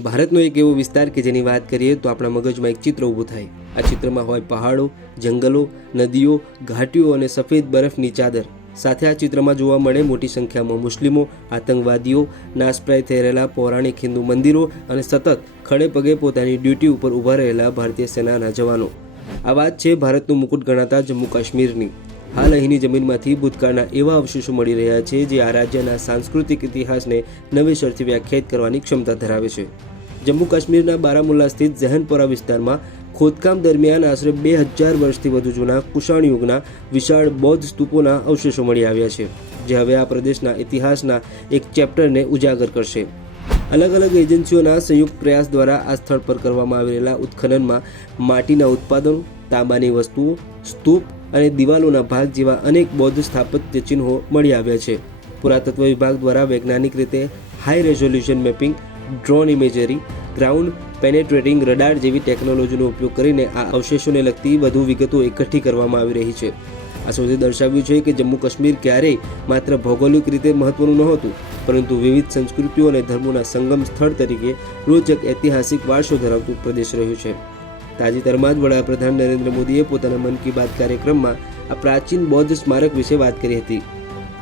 ભારતનો એક એવો વિસ્તાર કે જેની વાત કરીએ તો આપણા મગજમાં એક ચિત્ર ઊભું થાય। આ ચિત્રમાં હોય પહાડો, જંગલો, નદીઓ, ઘાટીઓ અને સફેદ બરફની ચાદર। સાથે આ ચિત્રમાં જોવા મળે મોટી સંખ્યામાં મુસ્લિમો, આતંકવાદીઓ, નાશપ્રાય થઈ રહેલા પૌરાણિક હિન્દુ મંદિરો અને સતત ખડે પગે પોતાની ડ્યુટી ઉપર ઊભા રહેલા ભારતીય સેનાના જવાનો। આ વાત છે ભારતનું મુકુટ ગણાતા જમ્મુ કાશ્મીરની। હાલ અહીંની જમીનમાંથી ભૂતકાળના એવા અવશેષો મળી રહ્યા છે જે આ રાજ્યના સાંસ્કૃતિક ઇતિહાસને નવેસરથી વ્યાખ્યાયિત કરવાની ક્ષમતા ધરાવે છે। જમ્મુ કાશ્મીરના બારામુલ્લા સ્થિત ઝહનપોરા વિસ્તારમાં ખોદકામ દરમિયાન આશરે 2000 વર્ષથી વધુ જૂના કુષાણ યુગના વિશાળ બૌદ્ધ સ્તૂપોના અવશેષો મળી આવ્યા છે, જે હવે આ પ્રદેશના ઇતિહાસના એક ચેપ્ટરને ઉજાગર કરશે। અલગ અલગ એજન્સીઓના સંયુક્ત પ્રયાસ દ્વારા આ સ્થળ પર કરવામાં આવી રહેલા ઉત્ખનનમાં માટીના ઉત્પાદનો, તાંબાની વસ્તુઓ, સ્તૂપ અને દિવાલોના ભાગ જેવા અનેક બૌદ્ધ સ્થાપત્ય ચિહ્નો મળી આવ્યા છે। પુરાતત્વ વિભાગ દ્વારા વૈજ્ઞાનિક રીતે high resolution mapping, drone imagery, ground penetrating radar જેવી ટેકનોલોજીનો ઉપયોગ કરીને આ અવશેષોને લગતી વધુ વિગતો એકઠી કરવામાં આવી રહી છે। આ શોધે દર્શાવ્યું છે કે જમ્મુ કાશ્મીર ક્યારેય માત્ર ભૌગોલિક રીતે મહત્વનું નહોતું, પરંતુ વિવિધ સંસ્કૃતિઓ અને ધર્મોના સંગમ સ્થળ તરીકે રોચક ઐતિહાસિક વારસો ધરાવતું પ્રદેશ રહ્યું છે। તાજેતરમાં જ વડાપ્રધાન નરેન્દ્ર મોદીએ પોતાના મન કી બાત કાર્યક્રમમાં આ પ્રાચીન બૌદ્ધ સ્મારક વિશે વાત કરી હતી।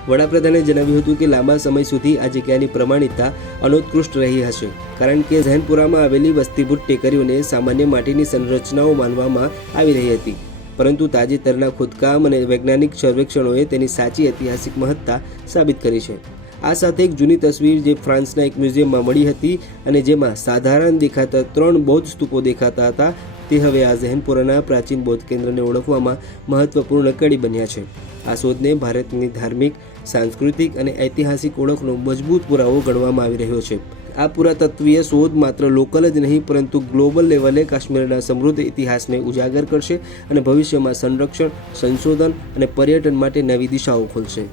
વડાપ્રધાને જણાવ્યું હતું કે લાંબા સમય સુધી આ જગ્યાની પ્રમાણિકતા અનોત્કૃષ્ટ રહી હશે, કારણ કે ઝહનપુરામાં આવેલી વસ્તીભૂત ટેકરીઓને સામાન્ય માટીની સંરચનાઓ માનવામાં આવી રહી હતી, પરંતુ તાજેતરના ખોદકામ અને વૈજ્ઞાનિક સર્વેક્ષણોએ તેની સાચી ઐતિહાસિક મહત્તા સાબિત કરી છે। આ સાથે એક જૂની તસવીર જે ફ્રાન્સના એક મ્યુઝિયમમાં મળી હતી અને જેમાં સાધારણ દેખાતા 3 બૌદ્ધ સ્તૂપો દેખાતા હતા, તે હવે આ ઝહનપુરાના પ્રાચીન બૌદ્ધ કેન્દ્રને ઓળખવામાં મહત્વપૂર્ણ કડી બન્યા છે। આ શોધને ભારતની ધાર્મિક, સાંસ્કૃતિક અને ઐતિહાસિક ઓળખનો મજબૂત પુરાવો ગણવામાં આવી રહ્યો છે। આ પુરાતત્વીય શોધ માત્ર લોકલ જ નહીં પરંતુ ગ્લોબલ લેવલે કાશ્મીરના સમૃદ્ધ ઇતિહાસને ઉજાગર કરશે અને ભવિષ્યમાં સંરક્ષણ, સંશોધન અને પર્યટન માટે નવી દિશાઓ ખોલશે।